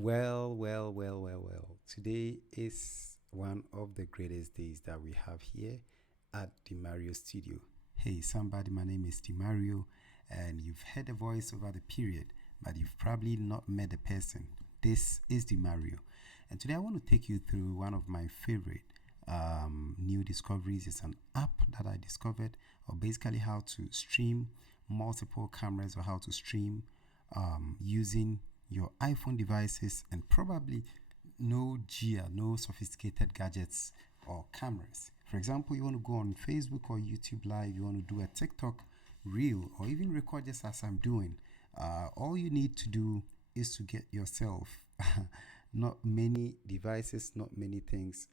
Well. Today is one of the greatest days that we have here at the Mario Studio. Hey, somebody, my name is Mario, and you've heard the voice over the period, but you've probably not met the person. This is the Mario, and today I want to take you through one of my favorite new discoveries. It's an app that I discovered, or basically how to stream multiple cameras or how to stream using your iPhone devices and probably no gear, no sophisticated gadgets or cameras. For example, you want to go on Facebook or YouTube Live, you want to do a TikTok reel, or even record just as I'm doing. All you need to do is to get yourself not many devices, not many things,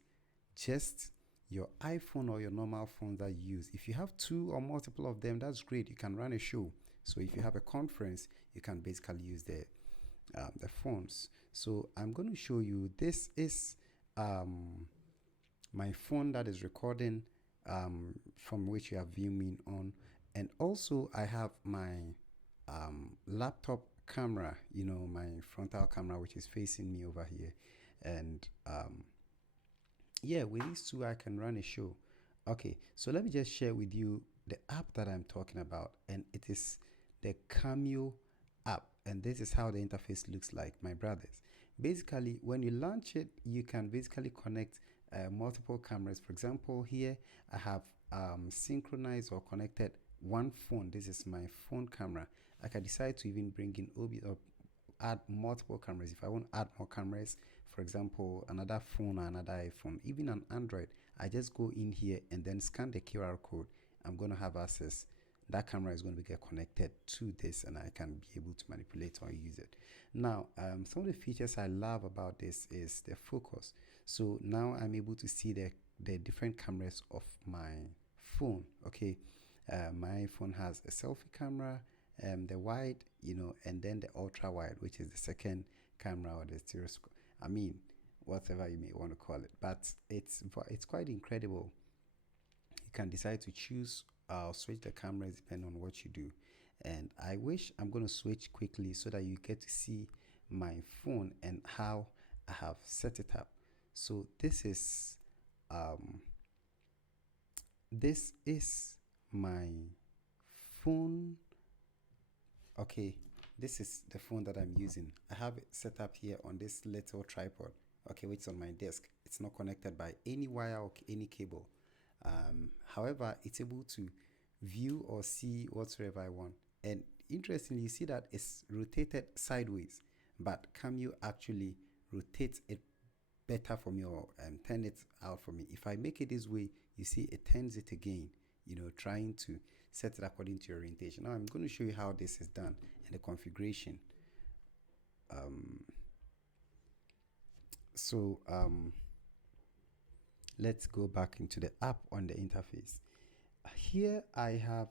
just your iPhone or your normal phone that you use. If you have two or multiple of them, that's great. You can run a show. So if you have a conference, you can basically use the phones. So I'm going to show you. This is my phone that is recording, from which you are viewing on, and also I have my laptop camera. My frontal camera, which is facing me over here, and yeah, with these two, I can run a show. Okay, so let me just share with you the app that I'm talking about, and it is the Cameo app. And this is how the interface looks like, my brothers. Basically, when you launch it, you can basically connect multiple cameras. For example, here I have synchronized or connected one phone. This is my phone camera. I can decide to even bring in or add multiple cameras. If I want to add more cameras, for example, another phone or another iPhone, even an Android, I just go in here and then scan the QR code. I'm going to have access. That camera is going to get connected to this, and I can be able to manipulate or use it. Now, some of the features I love about this is the focus. So now I'm able to see the different cameras of my phone. Okay, my iPhone has a selfie camera, the wide, and then the ultra wide, which is the second camera or the stereoscope. I mean, whatever you may want to call it, but it's quite incredible. You can decide to choose switch the cameras depending on what you do. And I wish I'm going to switch quickly so that you get to see my phone and how I have set it up. So um, this is my phone. Okay, this is the phone that I'm using. I have it set up here on this little tripod, okay, which is on my desk. It's not connected by any wire or any cable. However, it's able to view or see whatsoever I want. And interestingly, you see that it's rotated sideways, but Cameo actually rotates it better for me, or turn it out for me. If I make it this way, you see it turns it again, trying to set it according to your orientation. Now I'm going to show you how this is done and the configuration. Um, so let's go back into the app on the interface. Here I have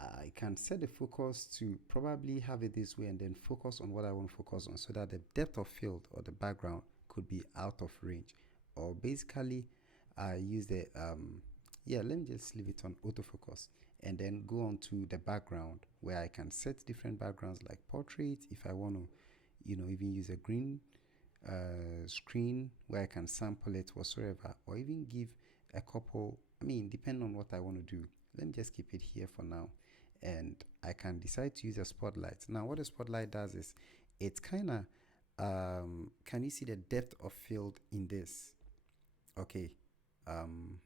I can set the focus to probably have it this way and then focus on what I want to focus on, so that the depth of field or the background could be out of range. Or basically I use the yeah, let me just leave it on autofocus and then go on to the background, where I can set different backgrounds like portrait. If I want to, even use a green screen where I can sample it whatsoever, or even give a couple, depending on what I want to do. Let me just keep it here for now, and I can decide to use a spotlight. Now what a spotlight does is it's kind of can you see the depth of field in this? Okay, can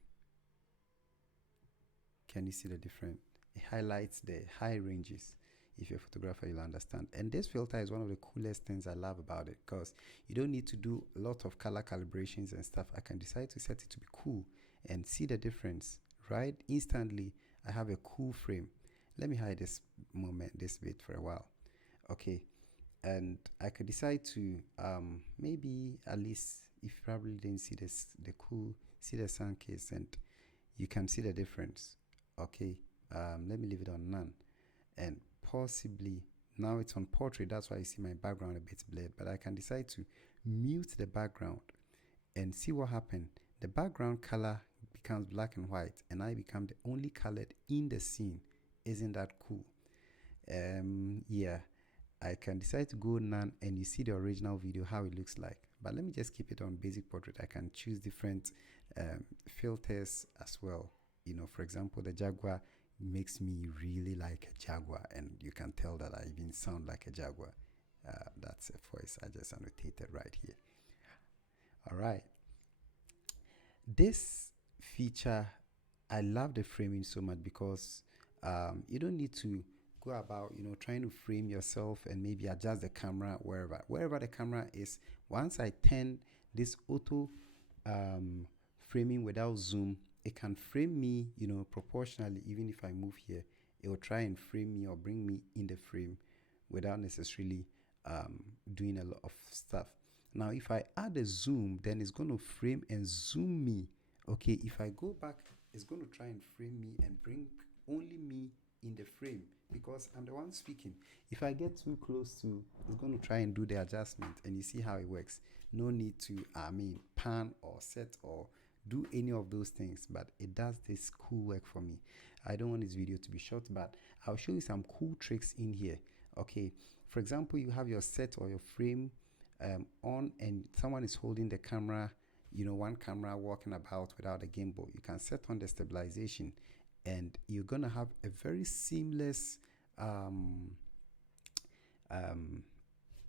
you see the different? It highlights the high ranges. If you're a photographer, you'll understand. And this filter is one of the coolest things I love about it, because you don't need to do a lot of color calibrations and stuff. I can decide to set it to be cool and see the difference right instantly. I have a cool frame. Let me hide this bit for a while. Okay, and I could decide to maybe, at least if you probably didn't see this, the cool, see the sun case, and you can see the difference. Okay, let me leave it on none, and possibly now it's on portrait. That's why you see my background a bit blurred, but I can decide to mute the background and see what happened. The background color becomes black and white, and I become the only colored in the scene. Isn't that cool? Yeah, I can decide to go none, and you see the original video how it looks like. But let me just keep it on basic portrait. I can choose different filters as well. You know, for example, the Jaguar makes me really like a Jaguar, and you can tell that I even sound like a Jaguar. That's a voice I just annotated right here. All right. This feature, I love the framing so much because you don't need to go about, trying to frame yourself and maybe adjust the camera wherever the camera is. Once I turn this auto framing without zoom, it can frame me, proportionally. Even if I move here, it will try and frame me or bring me in the frame without necessarily doing a lot of stuff. Now, if I add a zoom, then it's going to frame and zoom me. Okay, if I go back, it's going to try and frame me and bring only me in the frame because I'm the one speaking. If I get too close to, it's going to try and do the adjustment, and you see how it works. No need to, pan or set or do any of those things, but it does this cool work for me. I don't want this video to be short, but I'll show you some cool tricks in here. Okay, for example, you have your set or your frame on, and someone is holding the camera, one camera walking about without a gimbal. You can set on the stabilization, and you're gonna have a very seamless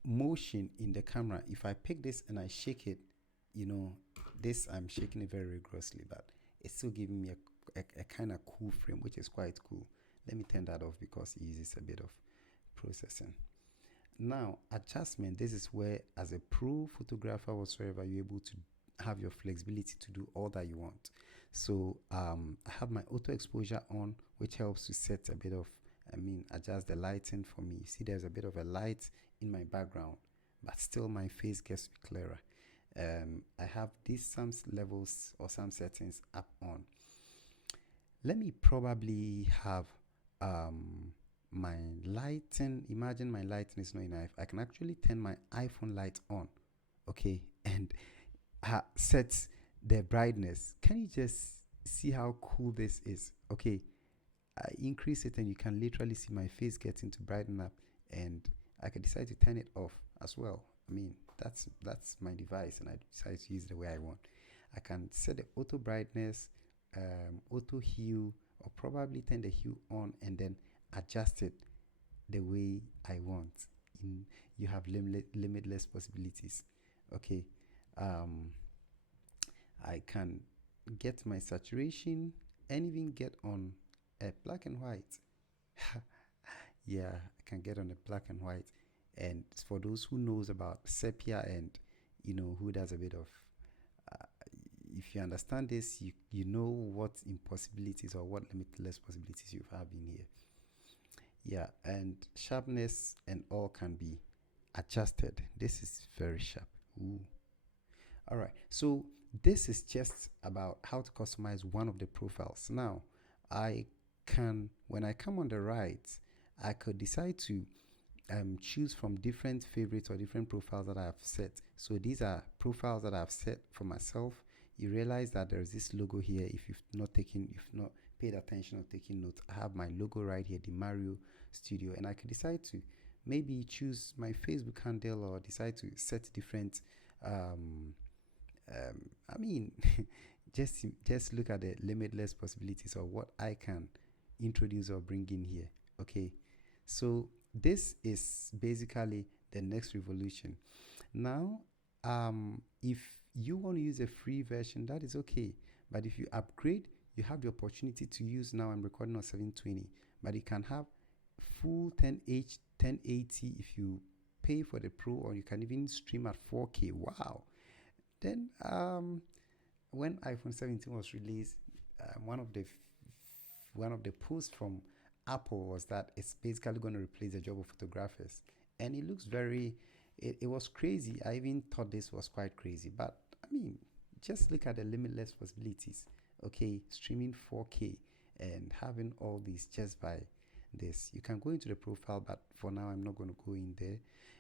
motion in the camera. If I pick this and I shake it, this I'm shaking it very rigorously, but it's still giving me a kind of cool frame, which is quite cool. Let me turn that off because it uses a bit of processing. Now, adjustment, this is where as a pro photographer whatsoever, you're able to have your flexibility to do all that you want. So I have my auto exposure on, which helps to set a bit of, adjust the lighting for me. You see there's a bit of a light in my background, but still my face gets clearer. I have these some levels or some settings up on. Let me probably have my lighting. Imagine my lighting is not enough. I can actually turn my iPhone light on, okay, and set the brightness. Can you just see how cool this is? Okay, I increase it and you can literally see my face getting to brighten up, and I can decide to turn it off as well. That's my device, and I decide to use it the way I want. I can set the auto brightness, auto hue, or probably turn the hue on and then adjust it the way I want. You have limitless possibilities. Okay, I can get my saturation and even get on a black and white. Yeah, I can get on a black and white. And for those who knows about sepia and who does a bit of if you understand this, you know what impossibilities or what limitless possibilities you have in here. Yeah, and sharpness and all can be adjusted. This is very sharp. Ooh. All right, so this is just about how to customize one of the profiles. Now, when I come on the right, I could decide to choose from different favorites or different profiles that I have set. So these are profiles that I've set for myself. You realize that there's this logo here. If you've not paid attention or taken notes, I have my logo right here, the Mario Studio, and I can decide to maybe choose my Facebook handle or decide to set different just look at the limitless possibilities of what I can introduce or bring in here. Okay, so this is basically the next revolution. Now, if you want to use a free version, that is okay, but if you upgrade, you have the opportunity to use. Now I'm recording on 720, but you can have full 1080 if you pay for the pro, or you can even stream at 4K. Wow. Then when iPhone 17 was released, one of the posts from Apple was that it's basically going to replace the job of photographers, and it looks it was crazy. I even thought this was quite crazy, but just look at the limitless possibilities. Okay, streaming 4K and having all these just by this. You can go into the profile, but for now I'm not going to go in there.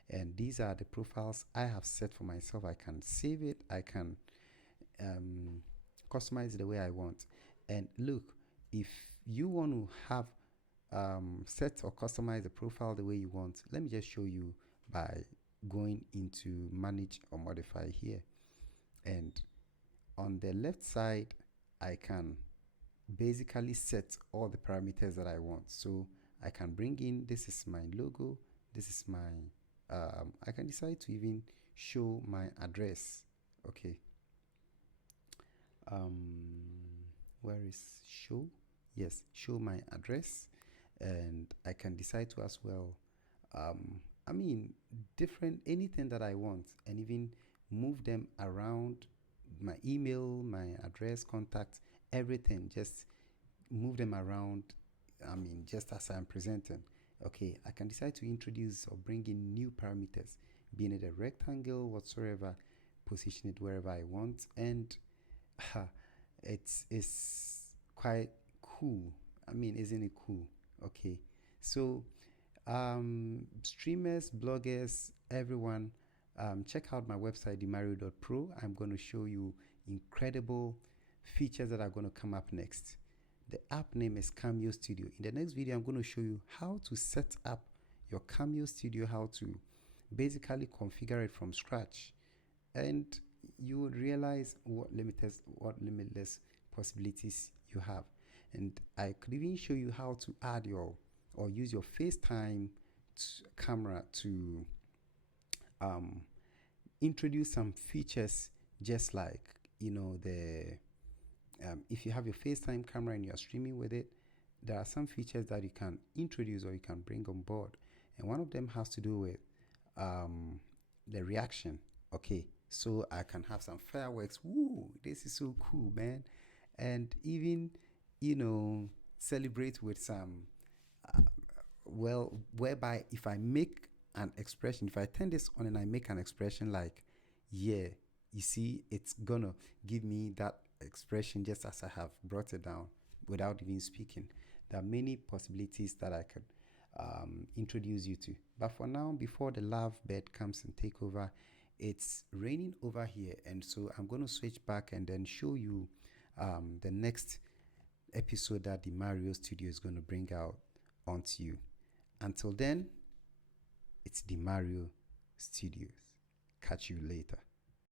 And these are the profiles I have set for myself. I can save it. I can customize it the way I want. And look, if you want to have set or customize the profile the way you want, let me just show you by going into manage or modify here. And on the left side, I can basically set all the parameters that I want. So I can bring in, this is my logo, this is my, I can decide to even show my address. Okay. Where is show? Yes, show my address. And I can decide to as well, I mean, different, anything that I want, and even move them around, my email, my address, contact, everything, just move them around. I mean, just as I'm presenting. Okay, I can decide to introduce or bring in new parameters, being it a rectangle, whatsoever, position it wherever I want, and it's quite cool. I mean, isn't it cool? Okay, so streamers, bloggers, everyone, check out my website, demario.pro. I'm going to show you incredible features that are going to come up next. The app name is Cameo Studio. In the next video, I'm going to show you how to set up your Cameo Studio, how to basically configure it from scratch. And you would realize what limitless possibilities you have. And I could even show you how to add your or use your FaceTime camera to introduce some features, just like, you know, the if you have your FaceTime camera and you're streaming with it, there are some features that you can introduce or you can bring on board. And one of them has to do with the reaction. Okay, so I can have some fireworks. Woo, this is so cool, man. And even, you know, celebrate with some, well, whereby if I make an expression, if I turn this on and I make an expression like, yeah, you see, it's gonna give me that expression just as I have brought it down without even speaking. There are many possibilities that I could introduce you to. But for now, before the love bed comes and take over, it's raining over here. And so I'm going to switch back and then show you the next episode that the Mario Studio is going to bring out onto you. Until then, it's the Mario Studios. Catch you later.